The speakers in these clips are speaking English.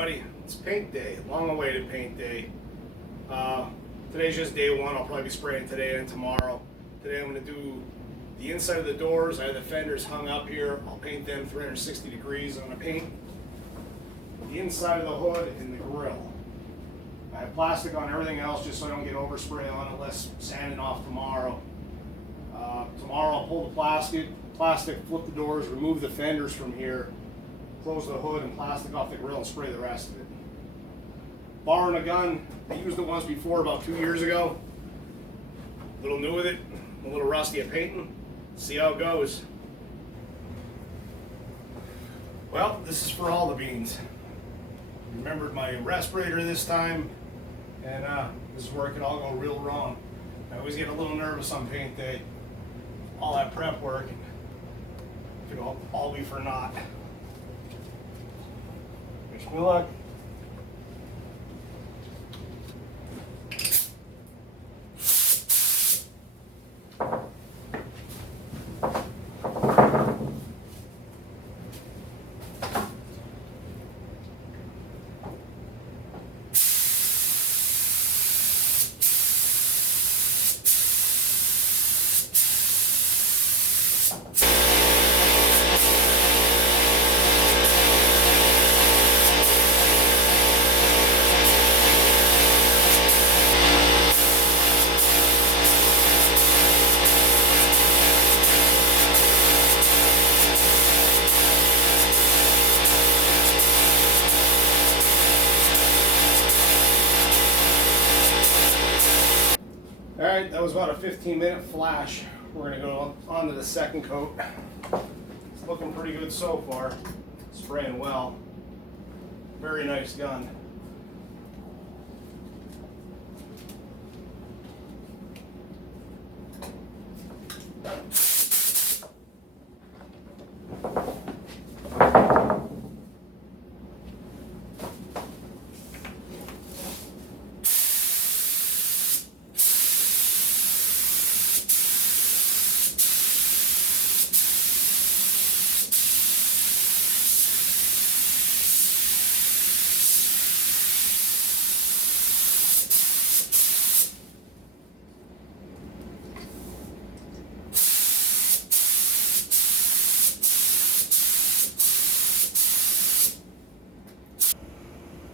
everybody. It's paint day, long-awaited paint day. Today's just day one. I'll probably be spraying today and tomorrow. Today I'm going to do the inside of the doors. I have the fenders hung up here. I'll paint them 360 degrees. I'm going to paint the inside of the hood and the grill. I have plastic on everything else just so I don't get overspray on it, less sanding off tomorrow. Tomorrow I'll pull the plastic, flip the doors, remove the fenders from here, close the hood and plastic off the grill and spray the rest of it. Borrowing a gun, I used it once before about 2 years ago. A little new with it, a little rusty at painting. See how it goes. Well, this is for all the beans. Remembered my respirator this time, and this is where it could all go real wrong. I always get a little nervous on paint day. All that prep work, and it could all be for naught. Wish me luck. Alright, that was about a 15-minute flash. We're going to go on to the second coat. It's looking pretty good so far. Spraying well. Very nice gun.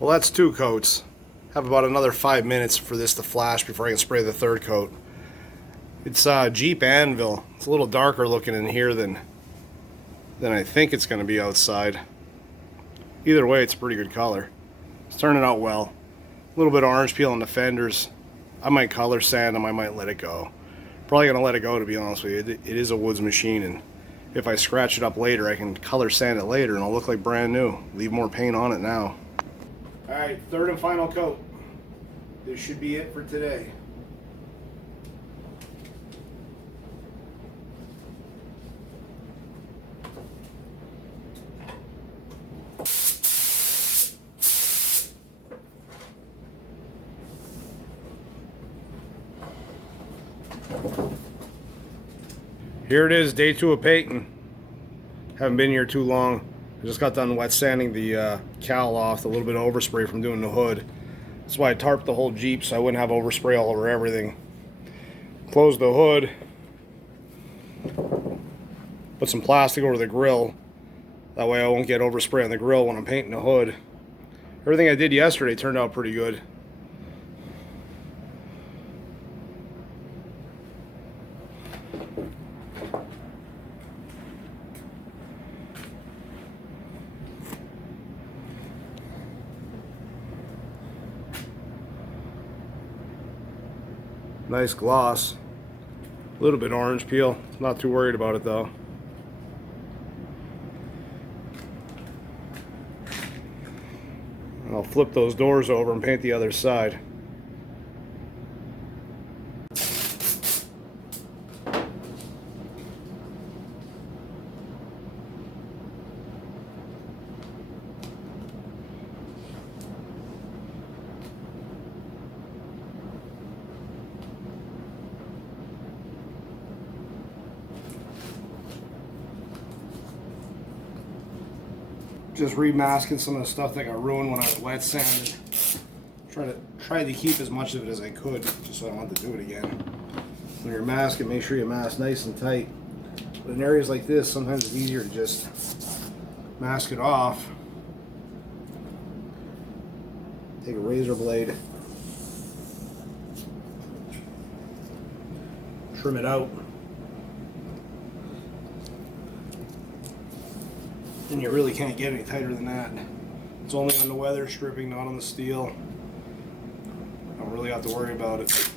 Well, that's 2 coats. Have about another 5 minutes for this to flash before I can spray the third coat. It's Jeep Anvil. It's a little darker looking in here than I think it's going to be outside. Either way, it's a pretty good color. It's turning out well. A little bit of orange peel on the fenders. I might color sand them. I might let it go. Probably going to let it go, to be honest with you. It is a woods machine, and if I scratch it up later, I can color sand it later and it'll look like brand new. Leave more paint on it now. Alright, third and final coat. This should be it for today. Here it is, day 2 of painting. Haven't been here too long. I just got done wet sanding the cowl off, a little bit of overspray from doing the hood. That's why I tarped the whole Jeep so I wouldn't have overspray all over everything. Closed the hood. Put some plastic over the grill. That way I won't get overspray on the grill when I'm painting the hood. Everything I did yesterday turned out pretty good. Nice gloss. A little bit orange peel. Not too worried about it though. I'll flip those doors over and paint the other side. Just remasking some of the stuff that got ruined when I was wet sanded. Tried to keep as much of it as I could, just so I don't have to do it again. When you're masking, make sure you mask nice and tight. But in areas like this, sometimes it's easier to just mask it off. Take a razor blade, trim it out, and you really can't get any tighter than that. It's only on the weather stripping, not on the steel. I don't really have to worry about it.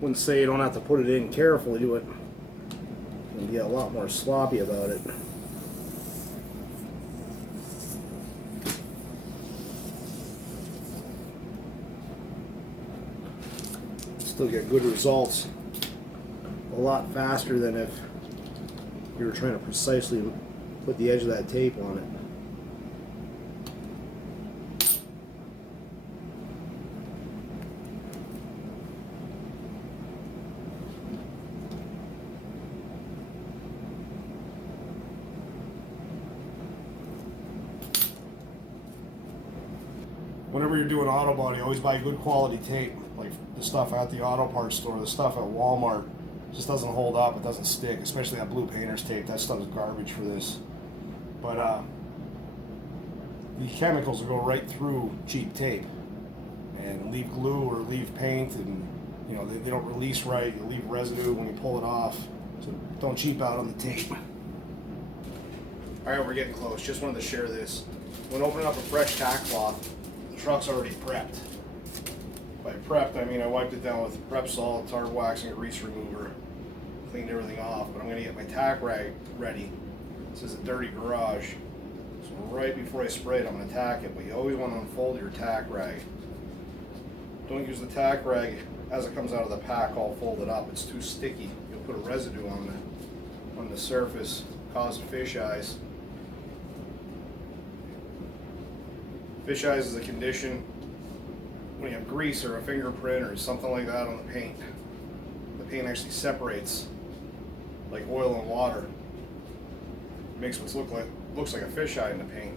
Wouldn't say you don't have to put it in carefully, but you can get a lot more sloppy about it. Still get good results a lot faster than if you were trying to precisely put the edge of that tape on it. Whenever you're doing auto body, always buy good quality tape. Like the stuff at the auto parts store, the stuff at Walmart just doesn't hold up, it doesn't stick, especially that blue painter's tape. That stuff is garbage for this. But the chemicals will go right through cheap tape and leave glue or leave paint, and you know they don't release right. You leave residue when you pull it off. So don't cheap out on the tape. Alright, we're getting close. Just wanted to share this. When opening up a fresh tack cloth, truck's already prepped. By prepped, I mean I wiped it down with prep salt, tar wax, and grease remover. Cleaned everything off, but I'm going to get my tack rag ready. This is a dirty garage. So right before I spray it, I'm going to tack it, but you always want to unfold your tack rag. Don't use the tack rag as it comes out of the pack all folded up. It's too sticky. You'll put a residue on the surface, cause fish eyes. Fish eyes is a condition when you have grease or a fingerprint or something like that on the paint. The paint actually separates like oil and water. It makes what looks like a fish eye in the paint.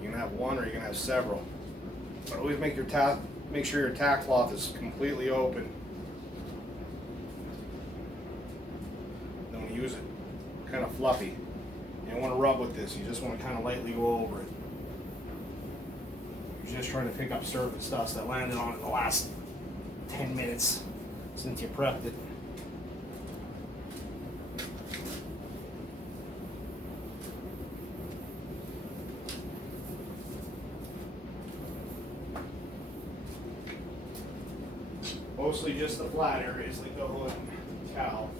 You can have one or you can have several. But always make sure your tack cloth is completely open. Then when you use it, kind of fluffy. You don't want to rub with this. You just want to kind of lightly go over it. You're just trying to pick up surface dust that landed on it in the last 10 minutes since you prepped it. Mostly just the flat areas like the hood and cowl.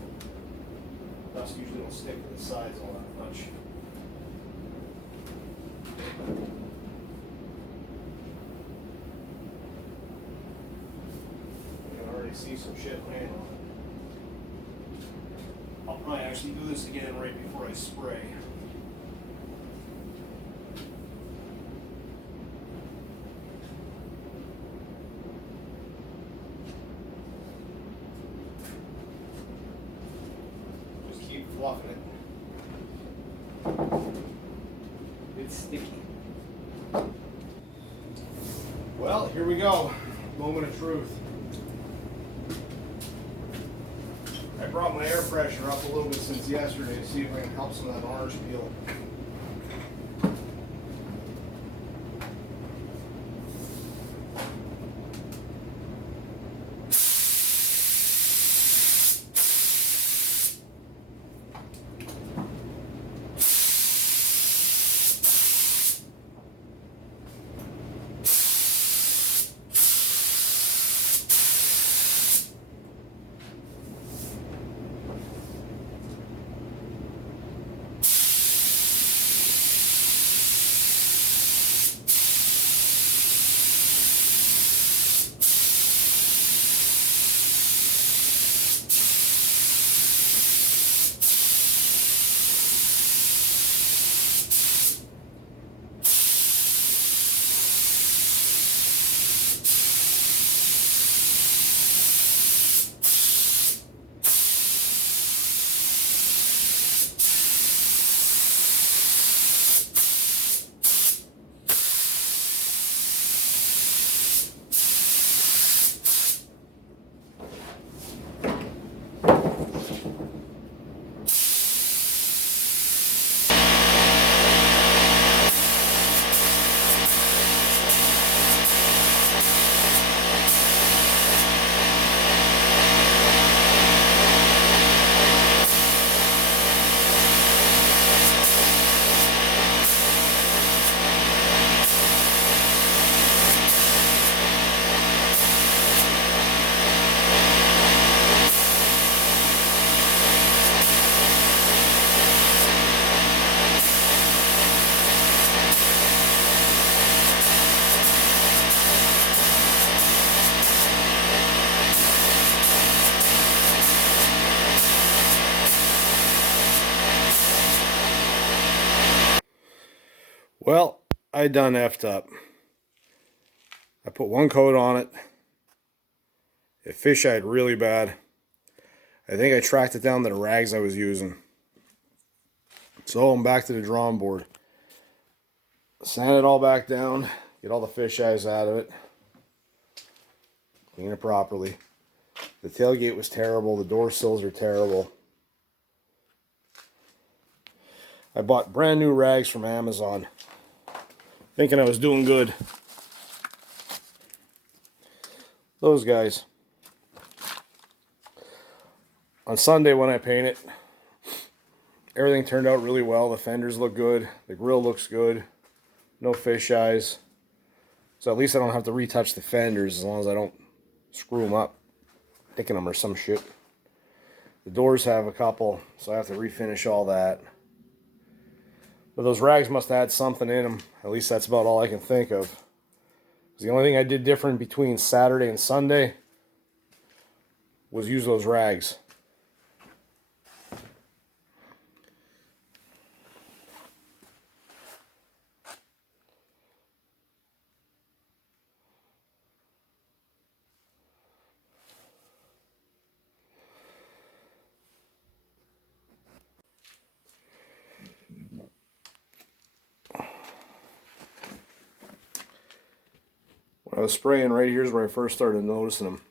Dust usually don't stick to the sides all that much. See some shit land on it. I'll probably actually do this again right before I spray. Just keep fluffing it. It's sticky. Well, here we go. Moment of truth. I brought my air pressure up a little bit since yesterday to see if I can help some of that orange peel. Well, I done effed up. I put one coat on it. It fisheyed really bad. I think I tracked it down to the rags I was using. So I'm back to the drawing board. Sand it all back down. Get all the fish eyes out of it. Clean it properly. The tailgate was terrible. The door sills are terrible. I bought brand new rags from Amazon, thinking I was doing good. Those guys. On Sunday when I paint it, everything turned out really well. The fenders look good. The grill looks good. No fish eyes. So at least I don't have to retouch the fenders as long as I don't screw them up, picking them or some shit. The doors have a couple, so I have to refinish all that. But those rags must have had something in them. At least that's about all I can think of. The only thing I did different between Saturday and Sunday was use those rags. When I was spraying, right here's where I first started noticing them.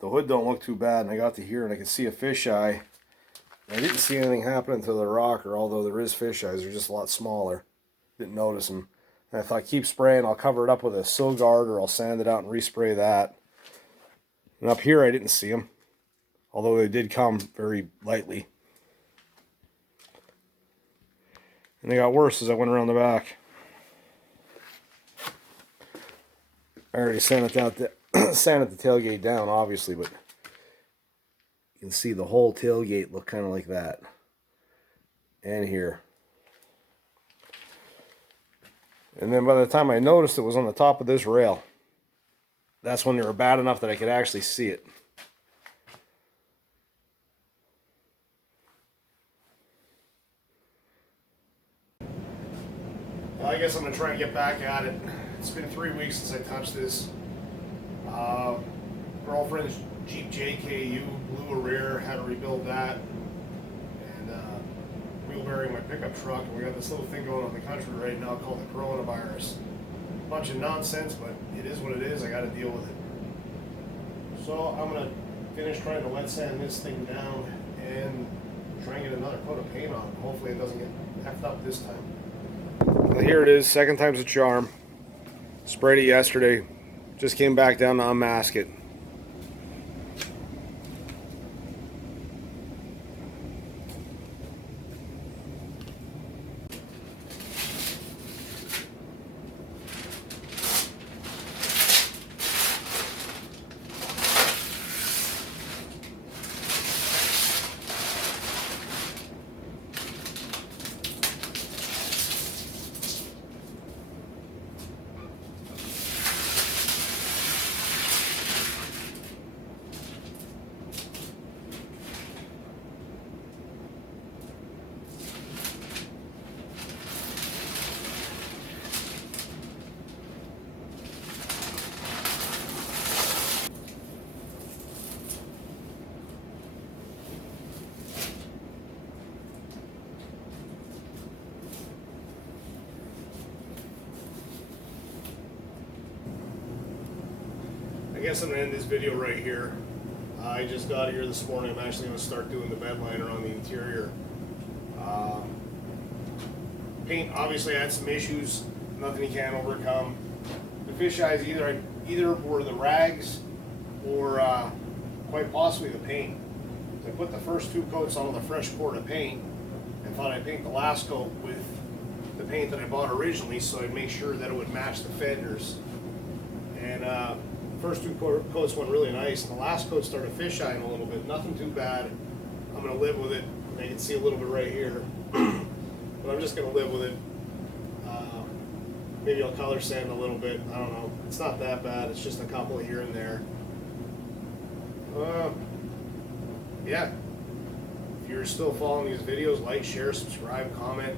The hood don't look too bad, and I got to here and I could see a fisheye. I didn't see anything happening to the rocker, although there is fish eyes. They're just a lot smaller. Didn't notice them. And I thought, keep spraying. I'll cover it up with a sill guard, or I'll sand it out and respray that. And up here, I didn't see them, although they did come very lightly. And they got worse as I went around the back. I already sanded the tailgate down, obviously, but you can see the whole tailgate look kind of like that. And here. And then by the time I noticed it was on the top of this rail, that's when they were bad enough that I could actually see it. Well, I guess I'm going to try and get back at it. It's been 3 weeks since I touched this. Girlfriend's Jeep JKU blew a rear, had to rebuild that. And wheel bearing my pickup truck, and we got this little thing going on in the country right now called the coronavirus. A bunch of nonsense, but it is what it is. I got to deal with it. So I'm going to finish trying to wet sand this thing down and try and get another coat of paint on it. Hopefully it doesn't get effed up this time. Well, here it is, second time's a charm. Sprayed it yesterday. Just came back down to unmask it. I guess I'm going to end this video right here. I just got here this morning. I'm actually going to start doing the bed liner on the interior. Paint obviously had some issues, nothing you can't overcome. The fish eyes either were the rags or quite possibly the paint. I put the first 2 coats on with a fresh quart of paint and thought I'd paint the last coat with the paint that I bought originally so I'd make sure that it would match the fenders. And first 2 coats went really nice, and the last coat started fish-eyeing a little bit. Nothing too bad. I'm going to live with it. You can see a little bit right here. But I'm just going to live with it. Maybe I'll color sand a little bit. I don't know. It's not that bad. It's just a couple here and there. Yeah. If you're still following these videos, like, share, subscribe, comment.